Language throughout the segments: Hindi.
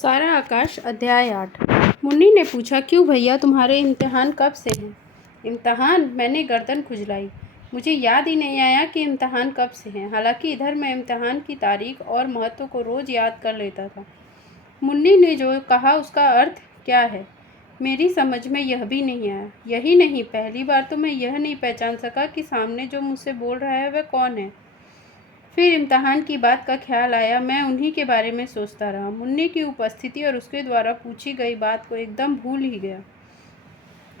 सारा आकाश अध्याय 8। मुन्नी ने पूछा, क्यों भैया, तुम्हारे इम्तिहान कब से हैं? इम्तिहान? मैंने गर्दन खुजलाई। मुझे याद ही नहीं आया कि इम्तिहान कब से हैं। हालांकि इधर मैं इम्तिहान की तारीख और महत्व को रोज़ याद कर लेता था। मुन्नी ने जो कहा उसका अर्थ क्या है, मेरी समझ में यह भी नहीं आया। यही नहीं, पहली बार तो मैं यह नहीं पहचान सका कि सामने जो मुझसे बोल रहा है वह कौन है। फिर इम्तिहान की बात का ख्याल आया। मैं उन्हीं के बारे में सोचता रहा। मुन्नी की उपस्थिति और उसके द्वारा पूछी गई बात को एकदम भूल ही गया।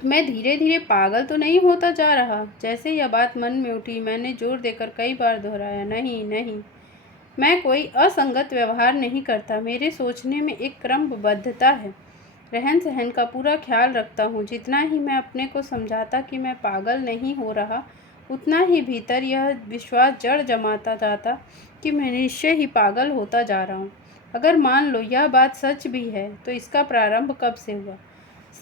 मैं धीरे धीरे पागल तो नहीं होता जा रहा? जैसे यह बात मन में उठी, मैंने जोर देकर कई बार दोहराया, नहीं नहीं, मैं कोई असंगत व्यवहार नहीं करता। मेरे सोचने में एक क्रमबद्धता है। रहन सहन का पूरा ख्याल रखता हूँ। जितना ही मैं अपने को समझाता कि मैं पागल नहीं हो रहा, उतना ही भीतर यह विश्वास जड़ जमाता जाता कि मैं निश्चय ही पागल होता जा रहा हूँ। अगर मान लो यह बात सच भी है, तो इसका प्रारंभ कब से हुआ?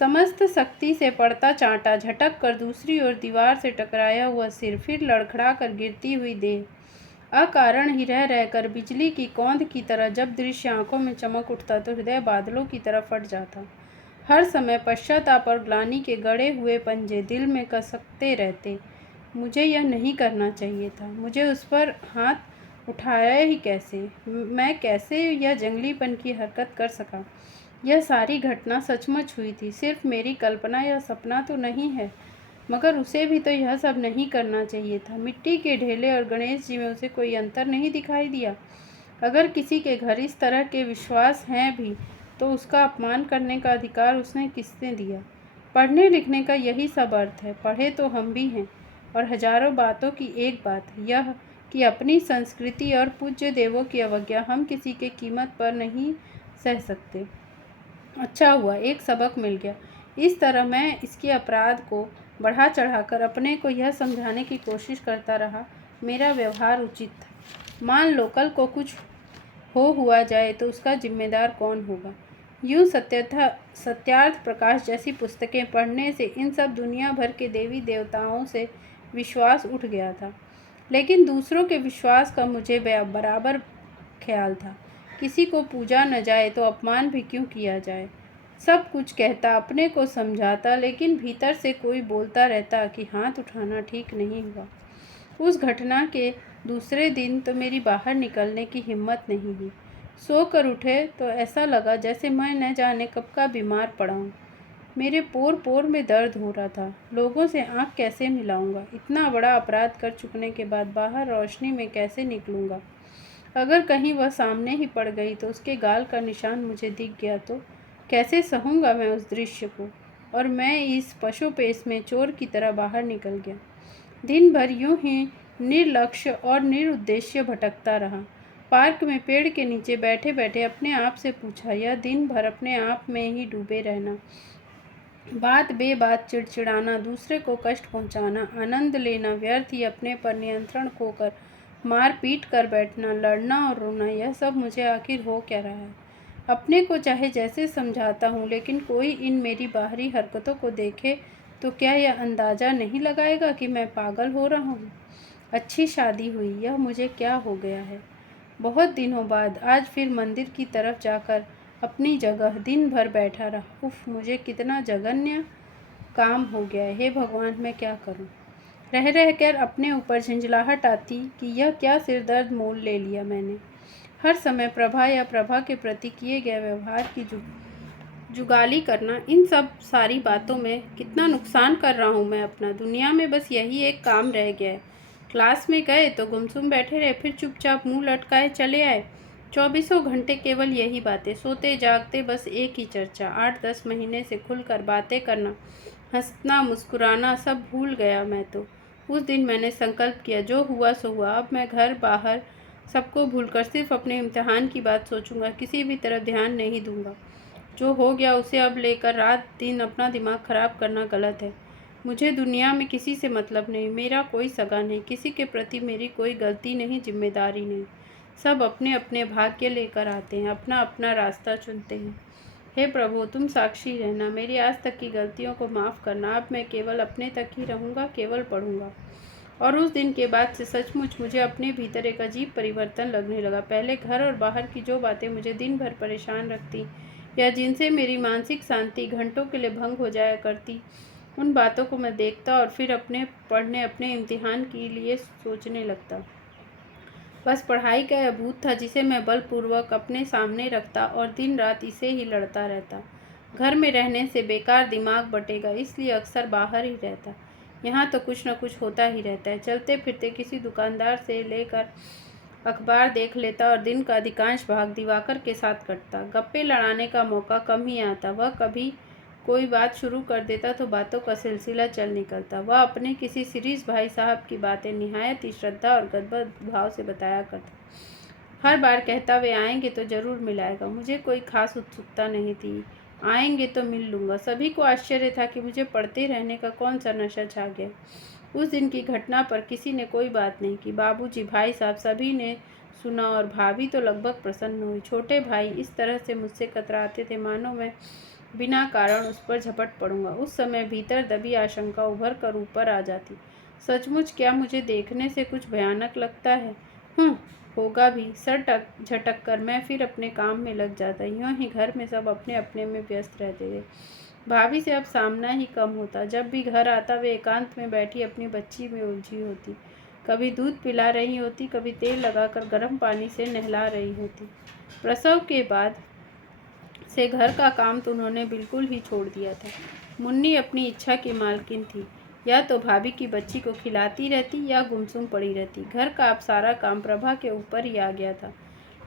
समस्त शक्ति से पड़ता चांटा, झटक कर दूसरी ओर दीवार से टकराया हुआ सिर, फिर लड़खड़ा कर गिरती हुई देह, अकारण ही रह रहकर बिजली की कौंध की तरह जब दृश्य आंखों में चमक उठता तो हृदय बादलों की तरह फट जाता। हर समय पश्चाताप और ग्लानि के गड़े हुए पंजे दिल में कसकते रहते। मुझे यह नहीं करना चाहिए था। मुझे उस पर हाथ उठाया ही कैसे? मैं कैसे यह जंगलीपन की हरकत कर सका? यह सारी घटना सचमुच हुई थी। सिर्फ मेरी कल्पना या सपना तो नहीं है। मगर उसे भी तो यह सब नहीं करना चाहिए था। मिट्टी के ढेले और गणेश जी में उसे कोई अंतर नहीं दिखाई दिया। अगर किसी के घर इस तरह के विश्वास हैं भी, तो उसका अपमान करने का अधिकार उसने किसने दिया? पढ़ने लिखने का यही सब अर्थ है। पढ़े तो हम भी हैं, और हजारों बातों की एक बात यह कि अपनी संस्कृति और पूज्य देवों की अवज्ञा हम किसी के कीमत पर नहीं सह सकते। अच्छा हुआ, एक सबक मिल गया। इस तरह मैं इसके अपराध को बढ़ा चढ़ाकर अपने को यह समझाने की कोशिश करता रहा, मेरा व्यवहार उचित था। मान लो कल को कुछ हो हुआ जाए तो उसका जिम्मेदार कौन होगा? यूँ सत्यार्थ प्रकाश जैसी पुस्तकें पढ़ने से इन सब दुनिया भर के देवी देवताओं से विश्वास उठ गया था। लेकिन दूसरों के विश्वास का मुझे बराबर ख्याल था। किसी को पूजा न जाए तो अपमान भी क्यों किया जाए? सब कुछ कहता, अपने को समझाता, लेकिन भीतर से कोई बोलता रहता कि हाथ उठाना ठीक नहीं हुआ। उस घटना के दूसरे दिन तो मेरी बाहर निकलने की हिम्मत नहीं हुई। सोकर उठे तो ऐसा लगा जैसे मैं न जाने कब का बीमार पड़ा हूँ। मेरे पोर पोर में दर्द हो रहा था। लोगों से आंख कैसे मिलाऊंगा? इतना बड़ा अपराध कर चुकने के बाद बाहर रोशनी में कैसे निकलूंगा? अगर कहीं वह सामने ही पड़ गई तो उसके गाल का निशान मुझे दिख गया तो कैसे सहूँगा मैं उस दृश्य को? और मैं इस पशुपेश में चोर की तरह बाहर निकल गया। दिन भर यूं ही निर्लक्ष्य और निरुद्देश्य भटकता रहा। पार्क में पेड़ के नीचे बैठे बैठे अपने आप से पूछा, यह दिन भर अपने आप में ही डूबे रहना, बात बेबात चिड़चिड़ाना, दूसरे को कष्ट पहुंचाना, आनंद लेना, व्यर्थ ही अपने पर नियंत्रण खोकर मार पीट कर बैठना, लड़ना और रोना, यह सब मुझे आखिर हो क्या रहा है? अपने को चाहे जैसे समझाता हूँ, लेकिन कोई इन मेरी बाहरी हरकतों को देखे तो क्या यह अंदाज़ा नहीं लगाएगा कि मैं पागल हो रहा हूँ? अच्छी शादी हुई, यह मुझे क्या हो गया है? बहुत दिनों बाद आज फिर मंदिर की तरफ जाकर अपनी जगह दिन भर बैठा रहा। उफ, मुझे कितना जघन्य काम हो गया है। हे भगवान, मैं क्या करूं? रह रह कर अपने ऊपर झंझलाहट आती कि यह क्या सिर दर्द मोल ले लिया मैंने। हर समय प्रभा या प्रभा के प्रति किए गए व्यवहार की जुगाली करना, इन सब सारी बातों में कितना नुकसान कर रहा हूँ मैं अपना। दुनिया में बस यही एक काम रह गया है। क्लास में गए तो गुमसुम बैठे रहे, फिर चुपचाप मुंह लटकाए चले आए। 24 घंटे केवल यही बातें, सोते जागते बस एक ही चर्चा। 8-10 महीने से खुलकर बातें करना, हंसना, मुस्कुराना सब भूल गया मैं तो। उस दिन मैंने संकल्प किया, जो हुआ सो हुआ। अब मैं घर बाहर सबको भूलकर सिर्फ अपने इम्तिहान की बात सोचूंगा, किसी भी तरफ ध्यान नहीं दूंगा। जो हो गया उसे अब लेकर रात दिन अपना दिमाग खराब करना गलत है। मुझे दुनिया में किसी से मतलब नहीं, मेरा कोई सगा नहीं, किसी के प्रति मेरी कोई गलती नहीं, जिम्मेदारी नहीं। सब अपने अपने भाग्य लेकर आते हैं, अपना अपना रास्ता चुनते हैं। हे प्रभु, तुम साक्षी रहना, मेरी आज तक की गलतियों को माफ़ करना। अब मैं केवल अपने तक ही रहूँगा, केवल पढ़ूँगा और उस दिन के बाद से सचमुच मुझे अपने भीतर एक अजीब परिवर्तन लगने लगा। पहले घर और बाहर की जो बातें मुझे दिन भर परेशान रखती या जिनसे मेरी मानसिक शांति घंटों के लिए भंग हो जाया करती, उन बातों को मैं देखता और फिर अपने इम्तिहान के लिए सोचने लगता। बस पढ़ाई का यह भूत था जिसे मैं बलपूर्वक अपने सामने रखता और दिन रात इसे ही लड़ता रहता। घर में रहने से बेकार दिमाग बटेगा, इसलिए अक्सर बाहर ही रहता। यहाँ तो कुछ न कुछ होता ही रहता है। चलते फिरते किसी दुकानदार से लेकर अखबार देख लेता और दिन का अधिकांश भाग दिवाकर के साथ कटता। गप्पे लड़ाने का मौका कम ही आता। वह कभी कोई बात शुरू कर देता तो बातों का सिलसिला चल निकलता। वह अपने किसी सीरीज भाई साहब की बातें निहायत ही श्रद्धा और गदगद भाव से बताया करता। हर बार कहता, वे आएंगे तो जरूर मिलाएगा। मुझे कोई खास उत्सुकता नहीं थी, आएंगे तो मिल लूँगा। सभी को आश्चर्य था कि मुझे पढ़ते रहने का कौन सा नशा छा गया। उस दिन की घटना पर किसी ने कोई बात नहीं की। बाबूजी, भाई साहब सभी ने सुना और भाभी तो लगभग प्रसन्न हुई। छोटे भाई इस तरह से मुझसे कतराते थे मानो मैं बिना कारण उस पर झपट पड़ूंगा। उस समय भीतर दबी आशंका उभर कर ऊपर आ जाती। सचमुच क्या मुझे देखने से कुछ भयानक लगता है? होगा भी। सर झटक कर मैं फिर अपने काम में लग जाता। यूँ ही घर में सब अपने अपने में व्यस्त रहते थे। भाभी से अब सामना ही कम होता। जब भी घर आता वे एकांत में बैठी अपनी बच्ची में उलझी होती। कभी दूध पिला रही होती, कभी तेल लगाकर गर्म पानी से नहला रही होती। प्रसव के बाद से घर का काम तो उन्होंने बिल्कुल ही छोड़ दिया था। मुन्नी अपनी इच्छा की मालकिन थी। या तो भाभी की बच्ची को खिलाती रहती या गुमसुम पड़ी रहती। घर का अब सारा काम प्रभा के ऊपर ही आ गया था।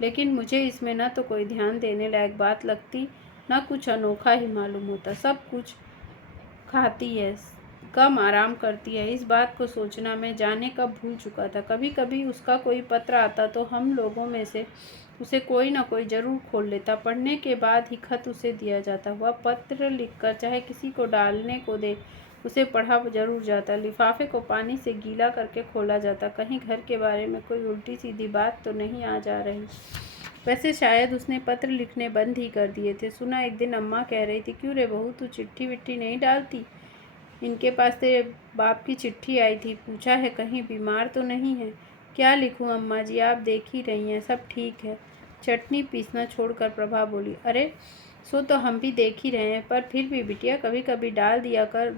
लेकिन मुझे इसमें न तो कोई ध्यान देने लायक बात लगती, न कुछ अनोखा ही मालूम होता। सब कुछ खाती है, कम आराम करती है, इस बात को सोचना मैं जाने कब भूल चुका था। कभी कभी उसका कोई पत्र आता तो हम लोगों में से उसे कोई न कोई जरूर खोल लेता। पढ़ने के बाद ही खत उसे दिया जाता। वह पत्र लिखकर चाहे किसी को डालने को दे, उसे पढ़ा जरूर जाता। लिफाफे को पानी से गीला करके खोला जाता। कहीं घर के बारे में कोई उल्टी सीधी बात तो नहीं आ जा रही। वैसे शायद उसने पत्र लिखने बंद ही कर दिए थे। सुना एक दिन अम्मा कह रही थी, क्यों रे बहू, तू चिट्ठी विट्ठी नहीं डालती? इनके पास तेरे बाप की चिट्ठी आई थी, पूछा है कहीं बीमार तो नहीं है? क्या लिखूं अम्मा जी, आप देख ही रही हैं, सब ठीक है। चटनी पीसना छोड़कर प्रभा बोली, अरे सो तो हम भी देख ही रहे हैं, पर फिर भी बिटिया कभी कभी डाल दिया कर।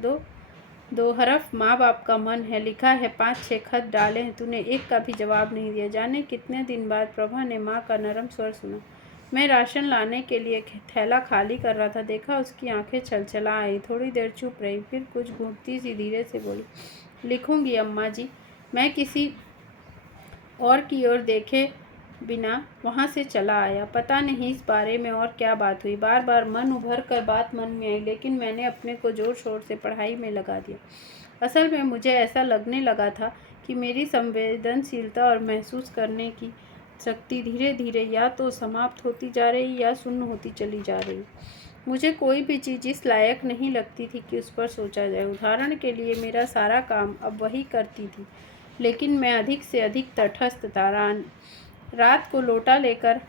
दो हरफ माँ बाप का मन है। लिखा है 5-6 खत डाले हैं, तूने एक का भी जवाब नहीं दिया। जाने कितने दिन बाद प्रभा ने माँ का नरम स्वर सुना। मैं राशन लाने के लिए थैला खाली कर रहा था, देखा उसकी आंखें छलछला आई। थोड़ी देर चुप रही, फिर कुछ घूरती सी धीरे से बोली, लिखूंगी अम्मा जी। मैं किसी और की ओर देखे बिना वहाँ से चला आया। पता नहीं इस बारे में और क्या बात हुई। बार बार मन उभर कर बात मन में आई, लेकिन मैंने अपने को जोर शोर से पढ़ाई में लगा दिया। असल में मुझे ऐसा लगने लगा था कि मेरी संवेदनशीलता और महसूस करने की शक्ति धीरे धीरे या तो समाप्त होती जा रही या शून्य होती चली जा रही। मुझे कोई भी चीज़ इस लायक नहीं लगती थी कि उस पर सोचा जाए। उदाहरण के लिए मेरा सारा काम अब वही करती थी, लेकिन मैं अधिक से अधिक तटस्थ था। रात को लोटा लेकर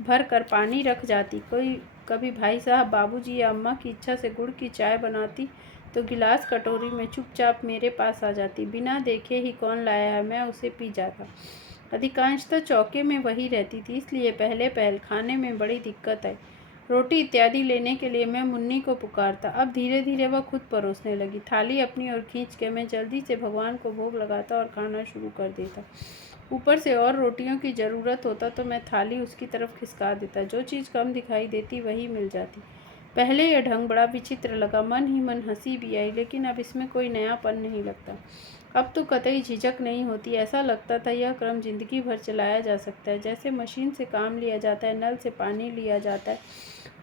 भर कर पानी रख जाती। कभी भाई साहब, बाबूजी या अम्मा की इच्छा से गुड़ की चाय बनाती तो गिलास कटोरी में चुपचाप मेरे पास आ जाती। बिना देखे ही कौन लाया है, मैं उसे पी जाता। अधिकांशतः चौके में वही रहती थी, इसलिए पहले पहल खाने में बड़ी दिक्कत आई। रोटी इत्यादि लेने के लिए मैं मुन्नी को पुकारता। अब धीरे धीरे वह खुद परोसने लगी। थाली अपनी ओर खींच के मैं जल्दी से भगवान को भोग लगाता और खाना शुरू कर देता। ऊपर से और रोटियों की ज़रूरत होता तो मैं थाली उसकी तरफ खिसका देता। जो चीज़ कम दिखाई देती वही मिल जाती। पहले यह ढंग बड़ा विचित्र लगा, मन ही मन हंसी भी आई, लेकिन अब इसमें कोई नयापन नहीं लगता। अब तो कतई झिझक नहीं होती। ऐसा लगता था यह क्रम जिंदगी भर चलाया जा सकता है। जैसे मशीन से काम लिया जाता है, नल से पानी लिया जाता है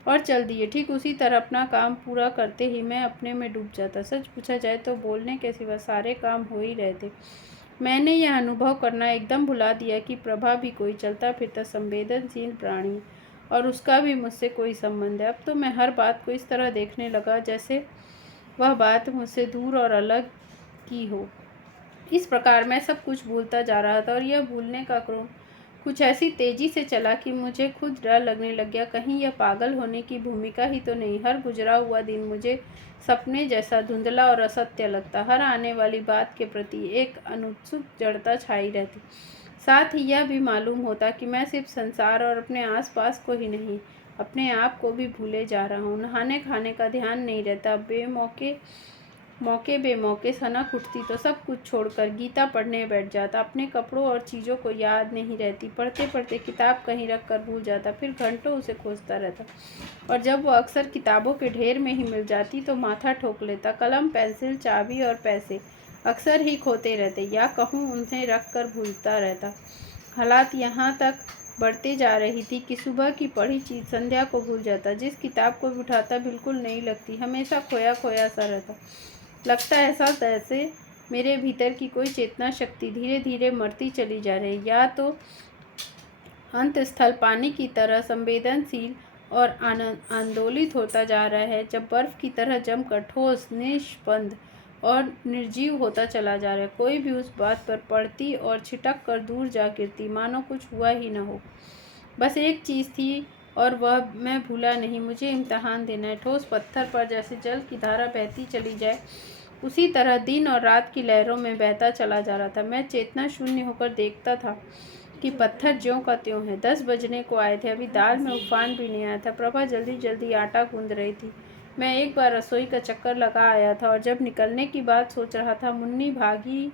और चल दिए। ठीक उसी तरह अपना काम पूरा करते ही मैं अपने में डूब जाता। सच पूछा जाए तो बोलने के सिवा सारे काम हो ही रहे थे। मैंने यह अनुभव करना एकदम भुला दिया कि प्रभा भी कोई चलता फिरता संवेदनशील प्राणी है और उसका भी मुझसे कोई संबंध है। अब तो मैं हर बात को इस तरह देखने लगा जैसे वह बात मुझसे दूर और अलग की हो। इस प्रकार मैं सब कुछ भूलता जा रहा था और यह भूलने का क्रम कुछ ऐसी तेजी से चला कि मुझे खुद डर लगने लग गया। कहीं यह पागल होने की भूमिका ही तो नहीं। हर गुजरा हुआ दिन मुझे सपने जैसा धुंधला और असत्य लगता। हर आने वाली बात के प्रति एक अनुत्सुक जड़ता छाई रहती। साथ ही यह भी मालूम होता कि मैं सिर्फ संसार और अपने आसपास को ही नहीं, अपने आप को भी भूले जा रहा हूँ। नहाने खाने का ध्यान नहीं रहता। मौके बेमौके सनक उठती तो सब कुछ छोड़कर गीता पढ़ने बैठ जाता। अपने कपड़ों और चीज़ों को याद नहीं रहती। पढ़ते पढ़ते किताब कहीं रख कर भूल जाता, फिर घंटों उसे खोजता रहता। और जब वो अक्सर किताबों के ढेर में ही मिल जाती तो माथा ठोक लेता। कलम, पेंसिल, चाबी और पैसे अक्सर ही खोते रहते, या कहूँ उन्हें रख कर भूलता रहता। हालात यहाँ तक बढ़ते जा रही थी कि सुबह की पढ़ी चीज़ संध्या को भूल जाता। जिस किताब को भी उठाता बिल्कुल नहीं लगती, हमेशा खोया खोया सा रहता। लगता ऐसा जैसे मेरे भीतर की कोई चेतना शक्ति धीरे धीरे मरती चली जा रही, या तो अंतस्थल पानी की तरह संवेदनशील और आंदोलित होता जा रहा है, जब बर्फ की तरह जमकर ठोस, निष्पंद और निर्जीव होता चला जा रहा है। कोई भी उस बात पर पड़ती और छिटक कर दूर जा गिरती, मानो कुछ हुआ ही न हो। बस एक चीज़ थी, और वह मैं भूला नहीं। मुझे इम्तहान देना है। ठोस पत्थर पर जैसे जल की धारा बहती चली जाए, उसी तरह दिन और रात की लहरों में बहता चला जा रहा था। मैं चेतना शून्य होकर देखता था कि पत्थर ज्यों का त्यों है। 10 बजने को आए थे, अभी दाल में उफान भी नहीं आया था। प्रभा जल्दी जल्दी आटा गूंद रही थी। मैं एक बार रसोई का चक्कर लगा आया था, और जब निकलने की बात सोच रहा था, मुन्नी भागी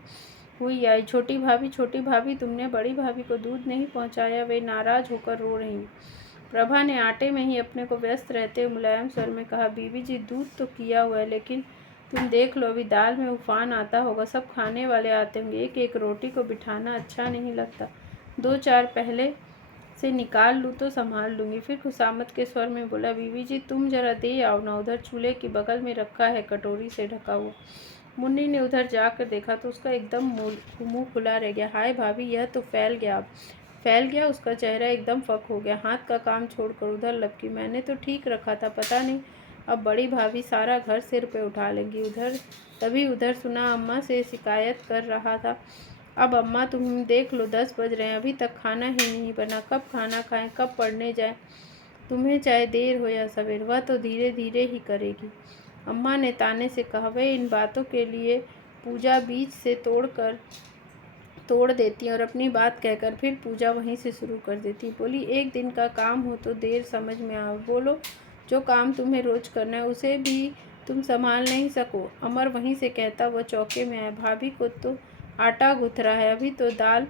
हुई आई। छोटी भाभी, तुमने बड़ी भाभी को दूध नहीं पहुंचाया। वे नाराज होकर रो रही। प्रभा ने आटे में ही अपने को व्यस्त रहते हुए मुलायम स्वर में कहा, बीबी जी, दूध तो किया हुआ है, लेकिन तुम देख लो, अभी दाल में उफान आता होगा, सब खाने वाले आते होंगे। एक एक रोटी को बिठाना अच्छा नहीं लगता। 2-4 पहले से निकाल लूँ तो संभाल लूँगी। फिर खुशामद के स्वर में बोला, बीबी जी, तुम जरा दे आओ ना, उधर चूल्हे के बगल में रखा है, कटोरी से ढका हुआ। मुन्नी ने उधर जाकर देखा तो उसका एकदम मुंह खुला रह गया। हाय भाभी, यह तो फैल गया। अब फैल गया। उसका चेहरा एकदम फक हो गया। हाथ का काम छोड़कर उधर लपकी। मैंने तो ठीक रखा था, पता नहीं अब बड़ी भाभी सारा घर सिर पे उठा लेंगी। तभी उधर सुना, अम्मा से शिकायत कर रहा था। अब अम्मा, तुम देख लो, 10 बज रहे हैं, अभी तक खाना ही नहीं बना। कब खाना खाएं, कब पढ़ने जाएं? तुम्हें चाहे देर हो या सवेर, वह तो धीरे धीरे ही करेगी। अम्मा ने ताने से कहा, वह इन बातों के लिए पूजा बीच से तोड़ देती और अपनी बात कहकर फिर पूजा वहीं से शुरू कर देती। बोली, एक दिन का काम हो तो देर समझ में आओ। बोलो, जो काम तुम्हें रोज करना है उसे भी तुम संभाल नहीं सको? अमर वहीं से कहता वह चौके में आया, भाभी को तो आटा गुथ रहा है, अभी तो दाल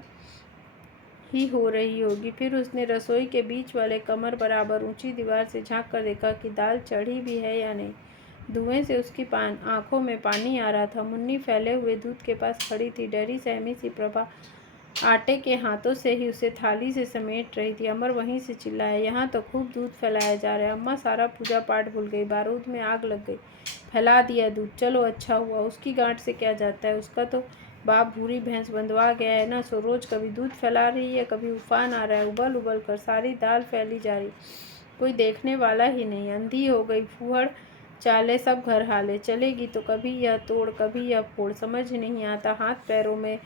ही हो रही होगी। फिर उसने रसोई के बीच वाले कमर बराबर ऊंची दीवार से झांक कर देखा कि दाल चढ़ी भी है या नहीं। धुएं से उसकी आंखों में पानी आ रहा था। मुन्नी फैले हुए दूध के पास खड़ी थी, डरी सहमी सी। प्रभा आटे के हाथों से ही उसे थाली से समेट रही थी। अमर वहीं से चिल्लाया, यहाँ तो खूब दूध फैलाया जा रहा है। अम्मा सारा पूजा पाठ भूल गई, बारूद में आग लग गई, फैला दिया दूध। चलो अच्छा हुआ, उसकी गांठ से क्या जाता है, उसका तो बाप भूरी भैंस बंधवा गया है ना, सो रोज कभी दूध फैला रही है, कभी उफान आ रहा है, उबल उबल कर सारी दाल फैली जा रही, कोई देखने वाला ही नहीं। अंधी हो गई, फूहड़ चाले सब घर हाले, चलेगी तो कभी यह तोड़ कभी यह फोड़, समझ नहीं आता हाथ पैरों में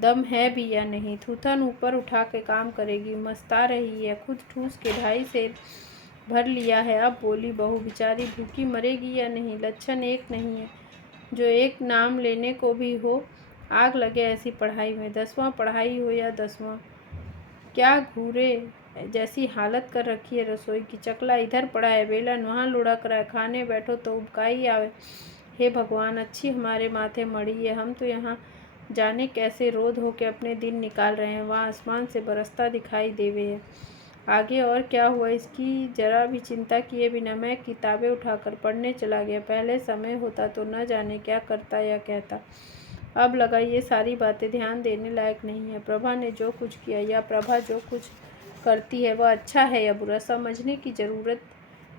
दम है भी या नहीं। थूथन ऊपर उठा के काम करेगी, मस्ता रही है, खुद ठूस के 2.5 सेर भर लिया है। अब बोली, बहू बेचारी भूखी मरेगी या नहीं? लक्षण एक नहीं है, जो एक नाम लेने को भी हो आग लगे ऐसी पढ़ाई में। 10वां पढ़ाई हो या 10वां, क्या घूरे जैसी हालत कर रखी है रसोई की। चकला इधर पड़ा है, बेलन वहाँ लुढ़क रहा है, खाने बैठो तो उबकाई आवे। हे भगवान, अच्छी हमारे माथे मड़ी है, हम तो यहाँ जाने कैसे रो धो के अपने दिन निकाल रहे हैं, वहाँ आसमान से बरसता दिखाई देवे है। आगे और क्या हुआ इसकी जरा भी चिंता किए बिना मैं किताबें उठाकर पढ़ने चला गया। पहले समय होता तो न जाने क्या करता या कहता। अब लगा ये सारी बातें ध्यान देने लायक नहीं है। प्रभा ने जो कुछ किया या प्रभा जो कुछ करती है वह अच्छा है या बुरा, समझने की ज़रूरत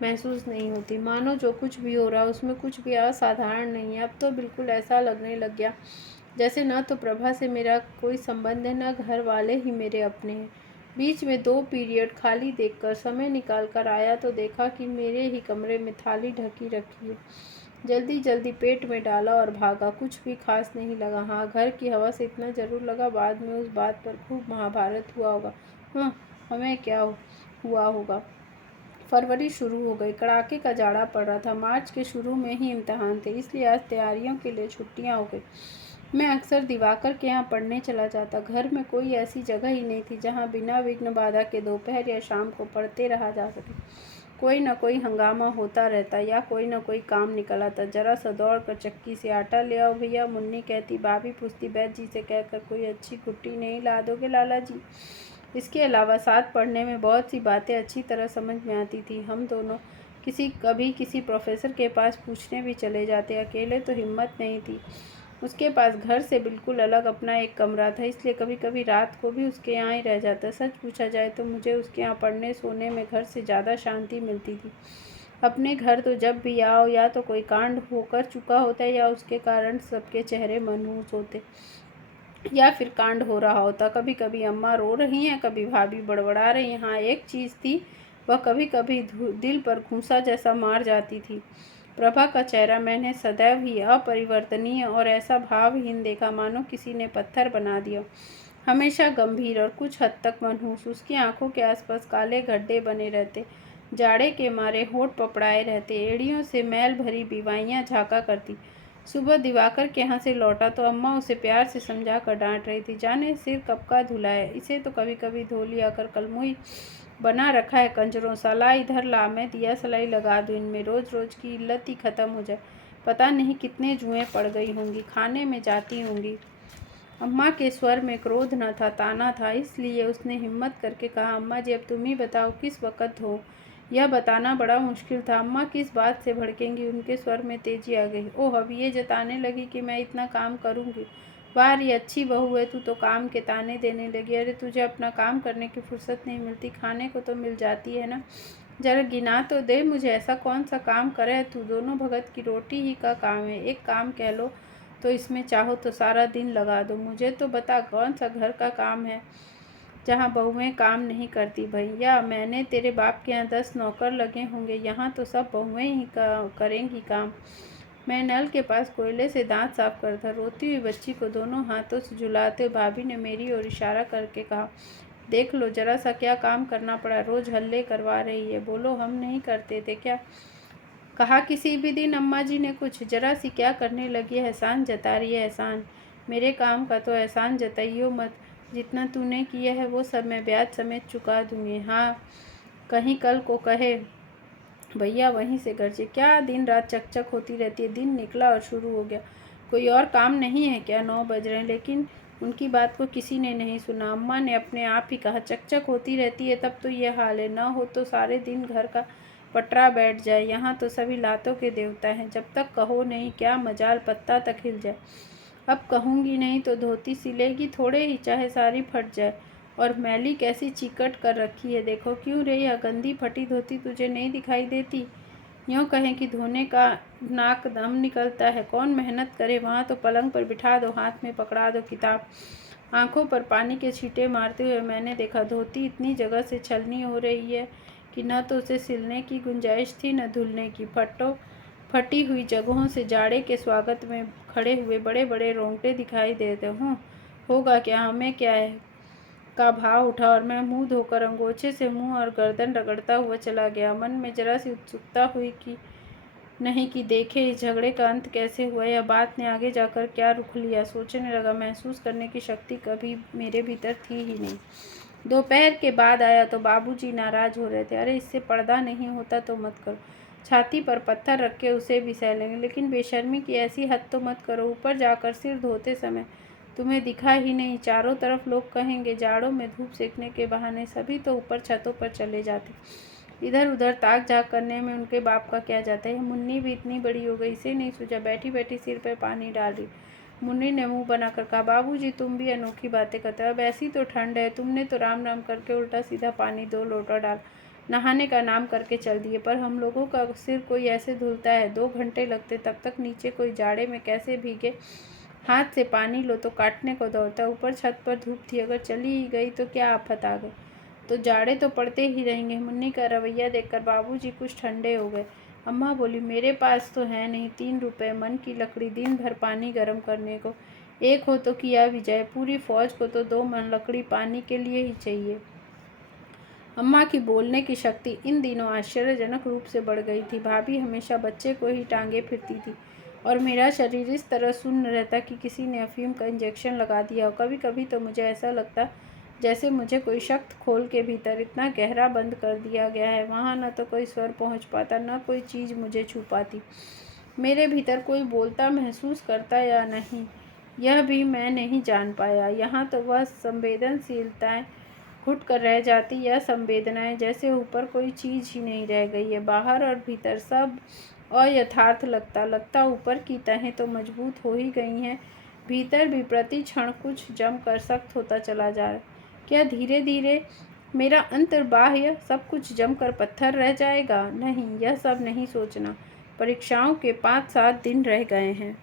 महसूस नहीं होती। मानो जो कुछ भी हो रहा उसमें कुछ भी असाधारण नहीं है। अब तो बिल्कुल ऐसा लगने लग गया जैसे न तो प्रभा से मेरा कोई संबंध है, न घर वाले ही मेरे अपने हैं। बीच में 2 पीरियड खाली देखकर समय निकाल कर आया तो देखा कि मेरे ही कमरे में थाली ढकी रखी है। जल्दी जल्दी पेट में डाला और भागा। कुछ भी खास नहीं लगा। हाँ, घर की हवा से इतना जरूर लगा, बाद में उस बात पर खूब महाभारत हुआ होगा। हमें क्या हुआ होगा। फरवरी शुरू हो गई, कड़ाके का जाड़ा पड़ रहा था। मार्च के शुरू में ही इम्तिहान थे, इसलिए आज तैयारियों के लिए छुट्टियां हो गई। मैं अक्सर दिवाकर के यहाँ पढ़ने चला जाता। घर में कोई ऐसी जगह ही नहीं थी जहाँ बिना विघ्न बाधा के दोपहर या शाम को पढ़ते रहा जा सके। कोई न कोई हंगामा होता रहता या कोई न कोई काम निकल आता। जरा सा दौड़ कर चक्की से आटा ले आओ भैया, मुन्नी कहती। भाभी पूछती, बैद जी से कहकर कोई अच्छी कुट्टी नहीं ला दोगे लाला जी? इसके अलावा साथ पढ़ने में बहुत सी बातें अच्छी तरह समझ में आती थी। हम दोनों कभी किसी प्रोफेसर के पास पूछने भी चले जाते। अकेले तो हिम्मत नहीं थी। उसके पास घर से बिल्कुल अलग अपना एक कमरा था, इसलिए कभी कभी रात को भी उसके यहाँ ही रह जाता। सच पूछा जाए तो मुझे उसके यहाँ पढ़ने सोने में घर से ज़्यादा शांति मिलती थी। अपने घर तो जब भी आओ या तो कोई कांड होकर चुका होता या उसके कारण सबके चेहरे मनहूस होते या फिर कांड हो रहा होता। कभी कभी अम्मा रो रही हैं, कभी भाभी बड़बड़ा रही हैं। हाँ, एक चीज़ थी, वह कभी कभी दिल पर घूंसा जैसा मार जाती थी। प्रभा का चेहरा मैंने सदैव ही अपरिवर्तनीय और ऐसा भावहीन देखा मानो किसी ने पत्थर बना दिया। हमेशा गंभीर और कुछ हद तक मनहूस। उसकी आंखों के आसपास काले गड्ढे बने रहते, जाड़े के मारे होंठ पपड़ाए रहते, एड़ियों से मैल भरी बीवाइयाँ झाँका करती। सुबह दिवाकर के यहाँ से लौटा तो अम्मा उसे प्यार से समझा कर डांट रही थी। जाने सिर कब का धुला है, इसे तो कभी कभी धो लिया कर, कलमुई बना रखा है कंजरों। साला इधर ला, मैं दिया सलाई लगा दूँ इनमें, रोज रोज की इल्लत ही ख़त्म हो जाए। पता नहीं कितने जुएँ पड़ गई होंगी, खाने में जाती होंगी। अम्मा के स्वर में क्रोध न था, ताना था। इसलिए उसने हिम्मत करके कहा, अम्मा जी अब तुम ही बताओ किस वक़्त हो। यह बताना बड़ा मुश्किल था। अम्मा किस बात से भड़केंगी? उनके स्वर में तेजी आ गई। ओह, अब ये जताने लगी कि मैं इतना काम करूँगी। वाह रे, अच्छी बहू है तू तो, काम के ताने देने लगी। अरे तुझे अपना काम करने की फुर्सत नहीं मिलती, खाने को तो मिल जाती है ना। जरा गिना तो दे मुझे, ऐसा कौन सा काम करे तू? दोनों भगत की रोटी ही का काम है, एक काम कह लो तो इसमें चाहो तो सारा दिन लगा दो। मुझे तो बता कौन सा घर का काम है जहाँ बहुएं काम नहीं करती? भैया, मैंने तेरे बाप के यहाँ 10 नौकर लगे होंगे, यहाँ तो सब बहुएं ही करेंगी काम। मैं नल के पास कोयले से दांत साफ करता। रोती हुई बच्ची को दोनों हाथों से झुलाते भाभी ने मेरी ओर इशारा करके कहा, देख लो जरा सा क्या काम करना पड़ा, रोज हल्ले करवा रही है। बोलो, हम नहीं करते थे क्या? कहा किसी भी दिन अम्मा जी ने कुछ? जरा सी क्या करने लगी है, एहसान जता रही है। एहसान? मेरे काम का तो एहसान जताइयो मत। जितना तूने किया है वो सब मैं ब्याज समेत चुका दूंगी। हाँ, कहीं कल को कहे भैया वहीं से गरजे, क्या दिन रात चकचक होती रहती है। दिन निकला और शुरू हो गया। कोई और काम नहीं है क्या? 9 बज रहे हैं। लेकिन उनकी बात को किसी ने नहीं सुना। अम्मा ने अपने आप ही कहा, चकचक होती रहती है तब तो ये हाल है, न हो तो सारे दिन घर का पटरा बैठ जाए। यहाँ तो सभी लातों के देवता हैं, जब तक कहो नहीं क्या मजाल पत्ता तक हिल जाए। अब कहूँगी नहीं तो धोती सिलेगी थोड़े ही, चाहे सारी फट जाए। और मैली कैसी चिकट कर रखी है देखो। क्यों रे, यह गंदी फटी धोती तुझे नहीं दिखाई देती? यूँ कहें कि धोने का नाक दम निकलता है। कौन मेहनत करे वहाँ? तो पलंग पर बिठा दो, हाथ में पकड़ा दो किताब। आंखों पर पानी के छींटे मारते हुए मैंने देखा, धोती इतनी जगह से छलनी हो रही है कि न तो उसे सिलने की गुंजाइश थी न धुलने की। फटी हुई जगहों से जाड़े के स्वागत में खड़े हुए बड़े बड़े रोंगटे दिखाई देते हों। होगा क्या, हमें क्या है का भाव उठा और मैं मुंह धोकर अंगोछे से मुंह और गर्दन रगड़ता हुआ चला गया। मन में जरा सी उत्सुकता हुई कि नहीं कि देखे इस झगड़े का अंत कैसे हुआ, या बात ने आगे जाकर क्या रुख लिया। सोचने लगा, महसूस करने की शक्ति कभी मेरे भीतर थी ही नहीं। दोपहर के बाद आया तो बाबूजी नाराज हो रहे थे। अरे इससे पर्दा नहीं होता तो मत करो, छाती पर पत्थर रख के उसे भी सह लेंगे, लेकिन बेशर्मी की ऐसी हद तो मत करो। ऊपर जाकर सिर धोते समय तुम्हें दिखा ही नहीं, चारों तरफ लोग कहेंगे। जाड़ों में धूप सेकने के बहाने सभी तो ऊपर छतों पर चले जाते, इधर उधर ताक झाक करने में उनके बाप का क्या जाता है। मुन्नी भी इतनी बड़ी हो गई, इसे नहीं सूझा, बैठी बैठी सिर पर पानी डाल रही। मुन्नी ने मुंह बनाकर कहा, बाबूजी तुम भी अनोखी बातें करते हो। अब ऐसी तो ठंड है, तुमने तो राम राम करके उल्टा सीधा पानी 2 लोटा डाल नहाने का नाम करके चल दिए। पर हम लोगों का सिर कोई ऐसे धुलता है? 2 घंटे लगते, तब तक नीचे कोई जाड़े में कैसे भीगे। हाथ से पानी लो तो काटने को दौड़ता। ऊपर छत पर धूप थी, अगर चली ही गई तो क्या आफत आ गई, तो जाड़े तो पड़ते ही रहेंगे। मुन्नी का रवैया देखकर बाबूजी कुछ ठंडे हो गए। अम्मा बोली, मेरे पास तो है नहीं 3 रुपए, मन की लकड़ी दिन भर पानी गर्म करने को, एक हो तो किया भी जाए। पूरी फौज को तो 2 मन लकड़ी पानी के लिए ही चाहिए। अम्मा की बोलने की शक्ति इन दिनों आश्चर्यजनक रूप से बढ़ गई थी। भाभी हमेशा बच्चे को ही टांगे फिरती थी और मेरा शरीर इस तरह सुन्न रहता कि किसी ने अफीम का इंजेक्शन लगा दिया हो। कभी कभी तो मुझे ऐसा लगता जैसे मुझे कोई शख्त खोल के भीतर इतना गहरा बंद कर दिया गया है, वहाँ न तो कोई स्वर पहुँच पाता, न कोई चीज़ मुझे छू पाती। मेरे भीतर कोई बोलता महसूस करता या नहीं, यह भी मैं नहीं जान पाया। यहाँ तो वह संवेदनशीलताएं घुट कर रह जाती, यह संवेदनाएं जैसे ऊपर कोई चीज़ ही नहीं रह गई है। बाहर और भीतर सब अयथार्थ लगता ऊपर की तहें तो मजबूत हो ही गई हैं, भीतर भी प्रति क्षण कुछ जमकर सख्त होता चला जा रहा। क्या धीरे धीरे मेरा अंतर्बाह्य सब कुछ जमकर पत्थर रह जाएगा? नहीं, यह सब नहीं सोचना। परीक्षाओं के 5-7 दिन रह गए हैं।